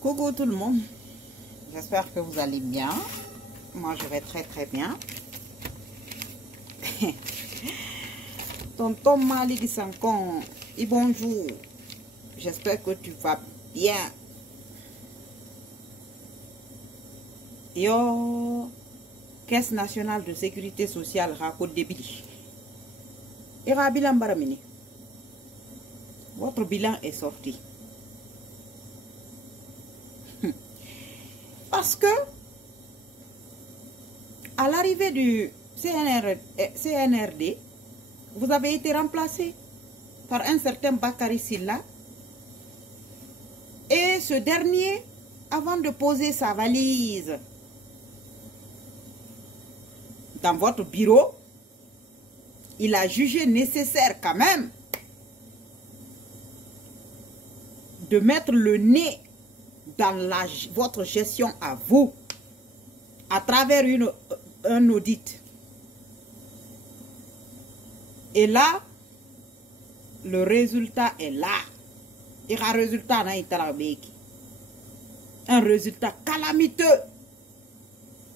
Coucou tout le monde, j'espère que vous allez bien. Moi je vais très très bien. Tonton Malik Sankon, et bonjour, j'espère que tu vas bien. Yo, Caisse nationale de sécurité sociale Rakot Débili. Ira bilan baramini. Votre bilan est sorti. Parce que à l'arrivée du CNRD, vous avez été remplacé par un certain Bakary Silla. Et ce dernier, avant de poser sa valise dans votre bureau, il a jugé nécessaire quand même de mettre le nez dans votre gestion à vous, à travers un audit. Et là, le résultat est là. Il y a un résultat, un résultat calamiteux,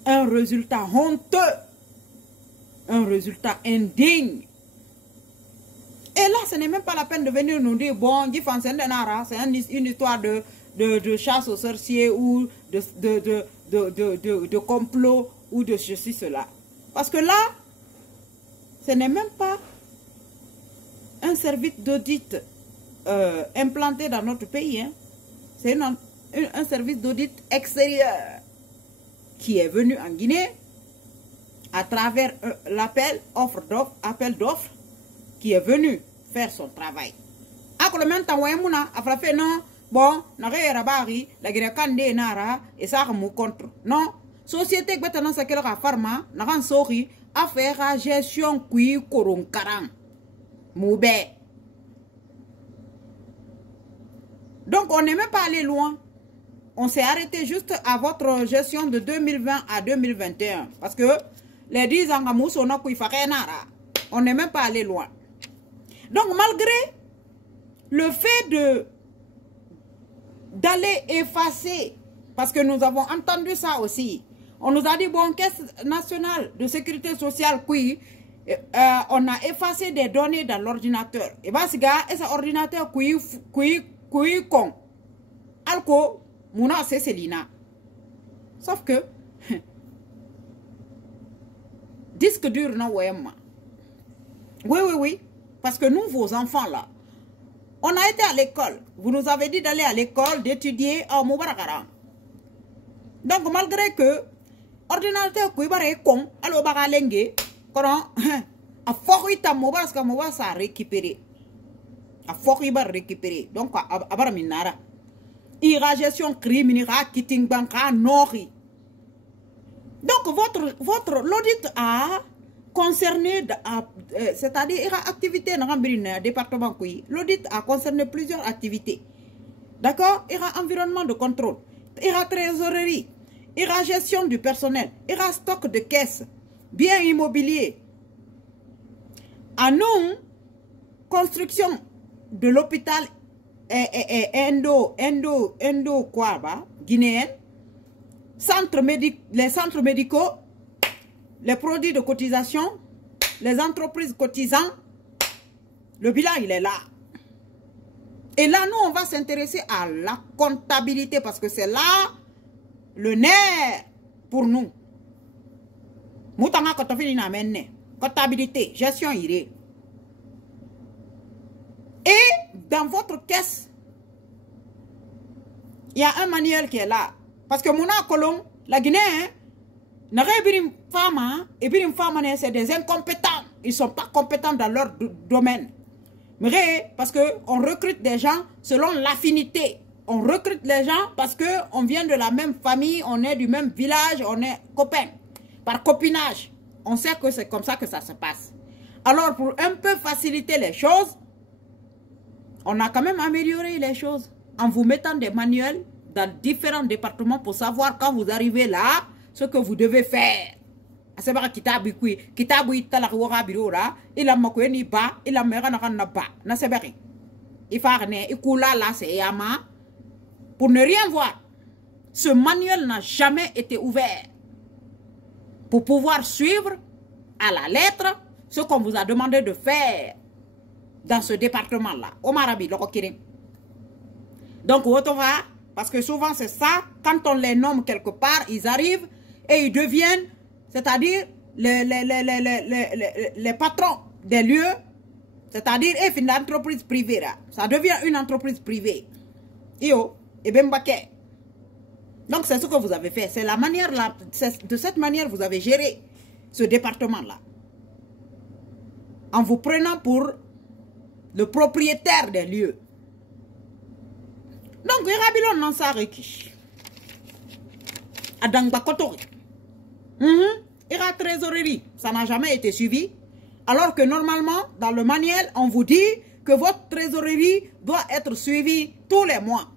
un résultat honteux, un résultat indigne. Et là, ce n'est même pas la peine de venir nous dire, bon, c'est une histoire de chasse aux sorciers ou de complot ou de ceci, cela. Parce que là, ce n'est même pas un service d'audit implanté dans notre pays. Hein. C'est un service d'audit extérieur qui est venu en Guinée à travers l'appel appel d'offres qui est venu faire son travail. Bon, la Guinée nara et ça contre. Non, société qui est sa pharma, n'a sori à faire la gestion qui koron karan. Moube. Donc on n'est même pas allé loin. On s'est arrêté juste à votre gestion de 2020 à 2021. Parce que les 10 ans on n'est même pas allé loin. Donc malgré le fait d'aller effacer, parce que nous avons entendu ça aussi, on nous a dit, bon, Caisse nationale de sécurité sociale, oui, on a effacé des données dans l'ordinateur. Et bien, ce gars, et cet ordinateur, con, alco, mouna, c'est Célina. Sauf que, disque dur, non, ouais, oui, parce que nous, vos enfants, là, on a été à l'école. Vous nous avez dit d'aller à l'école, d'étudier en Moubarakara. Donc, malgré que ordinateur est con, alors baralengue, a fort ita Moubarak, parce que Moubarak ça a récupéré. A fort iba récupéré. Donc, à baraminara. Ira gestion criminelle, kitting banka, nori. Donc, votre l'audit a concerné, c'est-à-dire, il y a activité dans le département. L'audit a concerné plusieurs activités. D'accord? Il y a environnement de contrôle. Il y a trésorerie. Il y a gestion du personnel. Il y a stock de caisse. Bien immobilier. À nous, construction de l'hôpital guinéen. Les centres médicaux. Les produits de cotisation, les entreprises cotisant, le bilan, il est là. Et là, nous, on va s'intéresser à la comptabilité parce que c'est là le nerf pour nous. Comptabilité, gestion irée. Et dans votre caisse, il y a un manuel qui est là. Parce que mon colon, la Guinée, c'est des incompétents. Ils ne sont pas compétents dans leur domaine. Mais parce qu'on recrute des gens selon l'affinité. On recrute les gens parce qu'on vient de la même famille, on est du même village, on est copains. Par copinage. On sait que c'est comme ça que ça se passe. Alors pour un peu faciliter les choses, on a quand même amélioré les choses. En vous mettant des manuels dans différents départements pour savoir quand vous arrivez là, ce que vous devez faire. C'est pas kitabu itala wora birora ila makweni ba ila mera na ba na sebari. Il faut ne ikula là c'est yama pour ne rien voir. ce manuel n'a jamais été ouvert pour pouvoir suivre à la lettre ce qu'on vous a demandé de faire dans ce département-là. Au Marabi, donc, on va, parce que souvent c'est ça, quand on les nomme quelque part, ils arrivent et ils deviennent, c'est-à-dire les patrons des lieux, c'est-à-dire une entreprise privée. Là. Ça devient une entreprise privée. Donc, c'est ce que vous avez fait. C'est la manière là, de cette manière vous avez géré ce département-là. En vous prenant pour le propriétaire des lieux. Donc, il y a un Sareki. Adang Bakotori. Il y a trésorerie. Ça n'a jamais été suivi. Alors que normalement, dans le manuel, on vous dit que votre trésorerie doit être suivie tous les mois.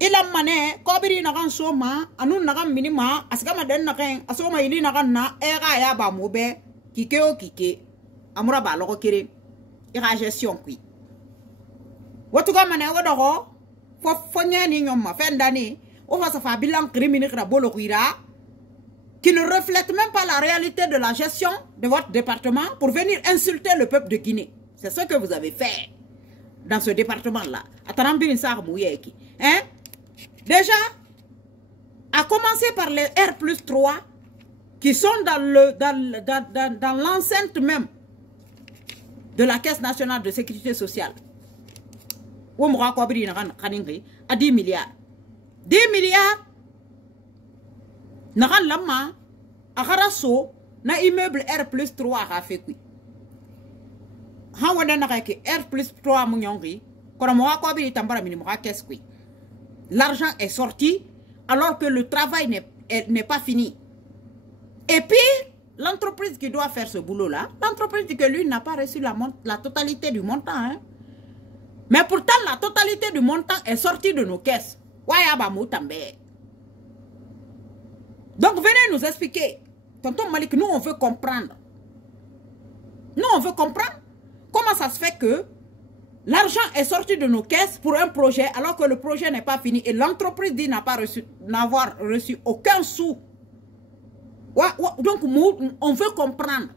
Il a mané, Kobiri Nagan Soma, Anu Nagan Minima, Asgama Den Nagan, Asoma Ili Nagana, Era Yaba Moube, Kikeo Kike, Amuraba Lokiri, Ira gestion qui. Watuga Mané Wadoro, Fonya Ninyoma, Fendani, on va se faire bilan criminel Bologuira, qui ne reflète même pas la réalité de la gestion de votre département pour venir insulter le peuple de Guinée. C'est ce que vous avez fait dans ce département-là. Hein? Déjà, à commencer par les R+3 qui sont dans l'enceinte même de la Caisse nationale de sécurité sociale. À 10 milliards. 10 milliards. Naran lama, agaraso, na immeuble R+3 a fait quoi? Hawana nareke R+3 mounyongi, koramoa kwa bili tambara minimora qu'est-ce que? L'argent est sorti alors que le travail n'est pas fini. Et puis, l'entreprise qui doit faire ce boulot-là, l'entreprise dit que lui n'a pas reçu la totalité du montant. Hein? Mais pourtant, la totalité du montant est sortie de nos caisses. Wayaba moutambe. Donc, venez nous expliquer. Tonton Malik, nous, on veut comprendre. Nous, on veut comprendre comment ça se fait que l'argent est sorti de nos caisses pour un projet alors que le projet n'est pas fini et l'entreprise dit n'avoir reçu aucun sou. Donc, on veut comprendre.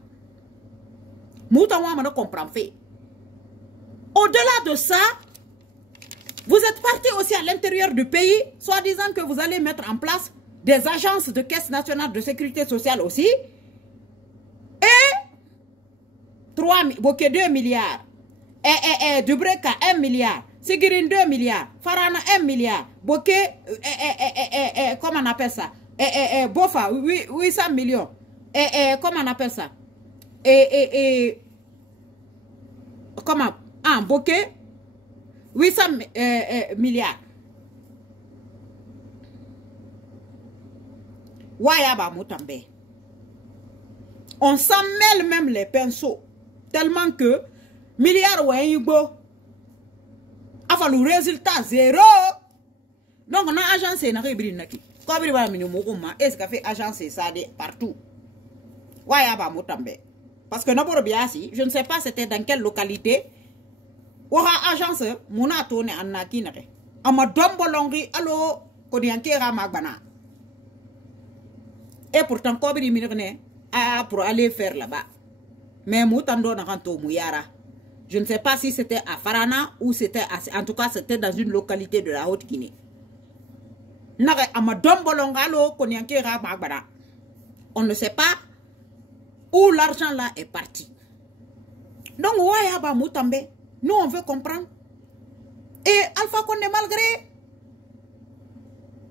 Au-delà de ça, vous êtes parti aussi à l'intérieur du pays, soit disant que vous allez mettre en place des agences de Caisse nationale de sécurité sociale aussi. Et 2 milliards. Et Dubreka 1 milliard. Sigirin 2 milliards. Farana 1 milliard. Boké, comment on appelle ça? Bofa 800 millions. Comment on appelle ça? Comment? Ah, Boké 800 milliards. On s'en mêle même les pinceaux. Tellement que milliards ouayubo. Enfin, le résultat zéro. Donc, on a agence et on a rébrinaki. Comme il va est-ce qu'a fait agence et ça partout? Parce que je ne sais pas c'était dans quelle localité. Ouara agence, mon a tourné en nakinare. Ama dombolongi, allo, kodiankera magbana. Et pourtant, pour aller faire là-bas. Mais je ne sais pas si c'était à Farana ou c'était en tout cas c'était dans une localité de la Haute-Guinée. On ne sait pas où l'argent là est parti. Donc, nous on veut comprendre. Et Alpha Condé, malgré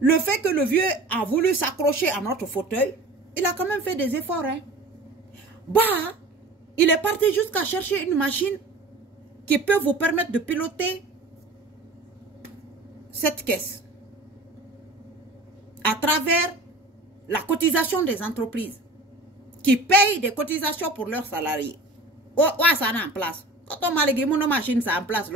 le fait que le vieux a voulu s'accrocher à notre fauteuil, il a quand même fait des efforts. Hein. Bah, il est parti jusqu'à chercher une machine qui peut vous permettre de piloter cette caisse à travers la cotisation des entreprises qui payent des cotisations pour leurs salariés. Ouais, ça en place. Quand on m'a dit que machine ça en place,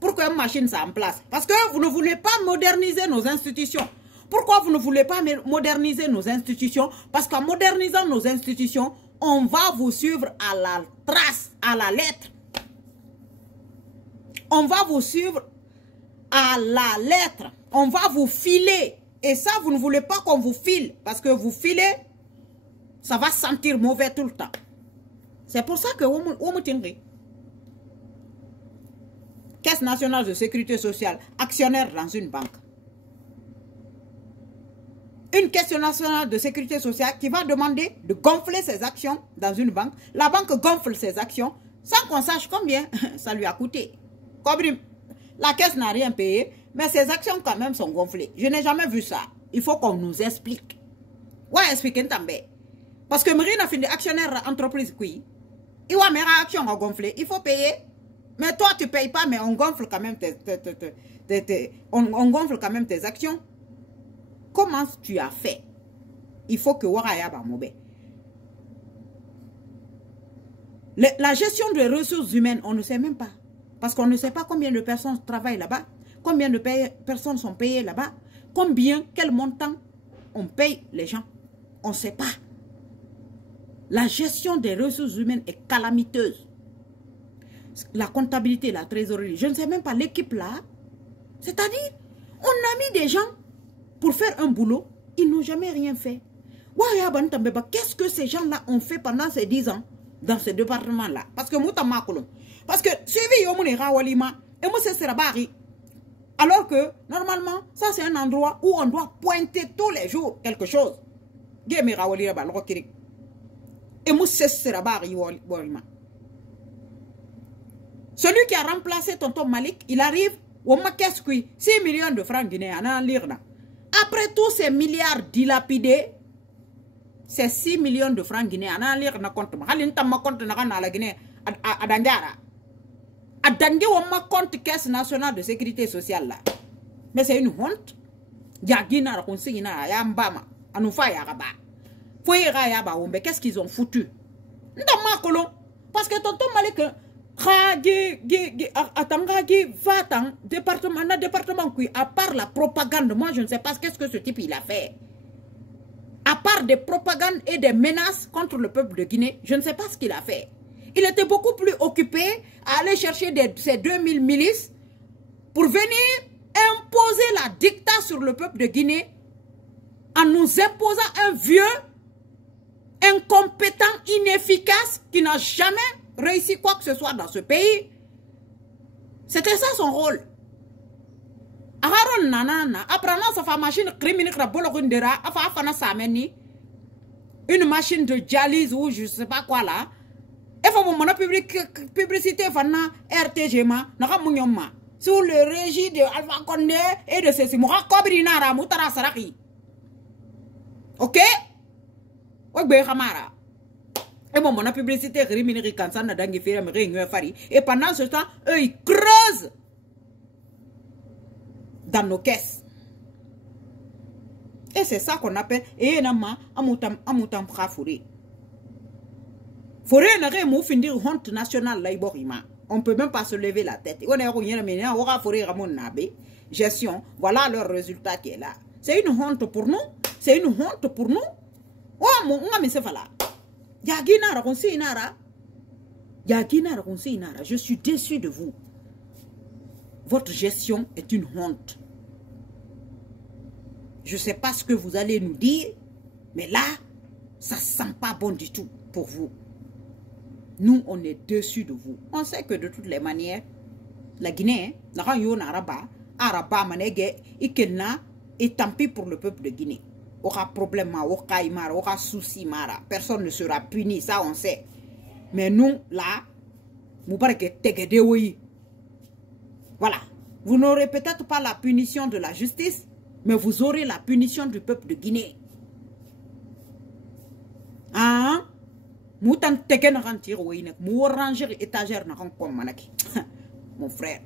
pourquoi une machine ça en place? Parce que vous ne voulez pas moderniser nos institutions. Pourquoi vous ne voulez pas moderniser nos institutions? Parce qu'en modernisant nos institutions, on va vous suivre à la trace, à la lettre. On va vous suivre à la lettre. On va vous filer. Et ça, vous ne voulez pas qu'on vous file. Parce que vous filez, ça va sentir mauvais tout le temps. C'est pour ça que vous tiendrez. Caisse nationale de sécurité sociale, actionnaire dans une banque. Une caisse nationale de sécurité sociale qui va demander de gonfler ses actions dans une banque. La banque gonfle ses actions sans qu'on sache combien ça lui a coûté. La caisse n'a rien payé, mais ses actions quand même sont gonflées. Je n'ai jamais vu ça. Il faut qu'on nous explique. Ouais, expliquez tambe. Parce que Marine a fini actionnaire entreprise qui. Il va mes actions gonflées. Il faut payer. Mais toi, tu ne payes pas, mais on gonfle quand même on gonfle quand même tes actions. Comment tu as fait? Il faut que Waraya Bamobe. La gestion des ressources humaines, on ne sait même pas. Parce qu'on ne sait pas combien de personnes travaillent là-bas. Combien de personnes sont payées là-bas. Combien, quel montant on paye les gens. On ne sait pas. La gestion des ressources humaines est calamiteuse. La comptabilité, la trésorerie, je ne sais même pas l'équipe là. C'est-à-dire, on a mis des gens pour faire un boulot. Ils n'ont jamais rien fait. Qu'est-ce que ces gens-là ont fait pendant ces 10 ans dans ce département-là? Parce que parce que suivi Yomune Rawalima et moi c'est Serabari. Alors que normalement, ça c'est un endroit où on doit pointer tous les jours quelque chose. Et moi c'est Serabari Walima. Celui qui a remplacé Tonton Malik, il arrive au Makesqui, 6 millions de francs guinéens. Après tous ces milliards dilapidés, c'est 6 millions de francs guinéens. Adangue on compte caisse nationale de sécurité sociale là. Mais c'est une honte. Yagina raconsigina yambama anufa yaraba. Foyera yaba ombe qu'est-ce qu'ils ont foutu? Ndama kolon parce que tonton Malik département qui à part la propagande, moi je ne sais pas qu'est-ce que ce type il a fait. À part des propagandes et des menaces contre le peuple de Guinée, je ne sais pas ce qu'il a fait. Il était beaucoup plus occupé à aller chercher ces 2000 milices pour venir imposer la dictature sur le peuple de Guinée en nous imposant un vieux, incompétent, inefficace qui n'a jamais réussi quoi que ce soit dans ce pays. C'était ça son rôle. Aharon nanana, apprenant sa machine criminelle, une machine de dialyse ou je sais pas quoi là. Il faut que publicité fana RTG ma sous le régime de Alpha Condé et de ceci. Ok? Et bon, mon publicité et pendant ce temps, eux ils creusent dans nos caisses. Et c'est ça qu'on appelle amutam khafuri. Forêt n'a rien finir honte nationale là on peut même pas se lever la tête. On est gestion, voilà leur résultat qui est là. C'est une honte pour nous. C'est une honte pour nous. Oh mon mais c'est voilà. Je suis déçu de vous. Votre gestion est une honte. Je ne sais pas ce que vous allez nous dire, mais là, ça ne sent pas bon du tout pour vous. Nous, on est déçus de vous. On sait que de toutes les manières, la Guinée, et tant pis pour le peuple de Guinée. Aura problème, aura souci, personne ne sera puni, ça on sait. Mais nous, là, voilà. Vous n'aurez peut-être pas la punition de la justice, mais vous aurez la punition du peuple de Guinée. Hein? Moutan teken rantir ouinek, mou ranger étagère na comme manaki. Mon frère,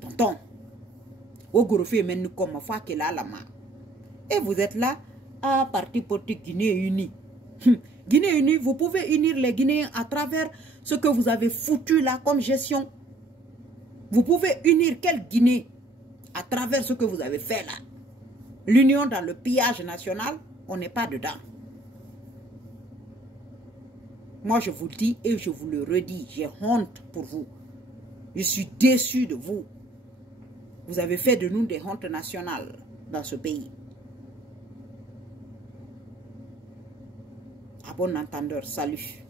tonton, au gorofi men comme ma foi que là la main. Et vous êtes là à parti politique Guinée Unie. Guinée Unie, vous pouvez unir les Guinéens à travers ce que vous avez foutu là comme gestion. Vous pouvez unir quelle Guinée à travers ce que vous avez fait là. L'union dans le pillage national, on n'est pas dedans. Moi, je vous le dis et je vous le redis, j'ai honte pour vous. Je suis déçu de vous. Vous avez fait de nous des hontes nationales dans ce pays. À bon entendeur, salut.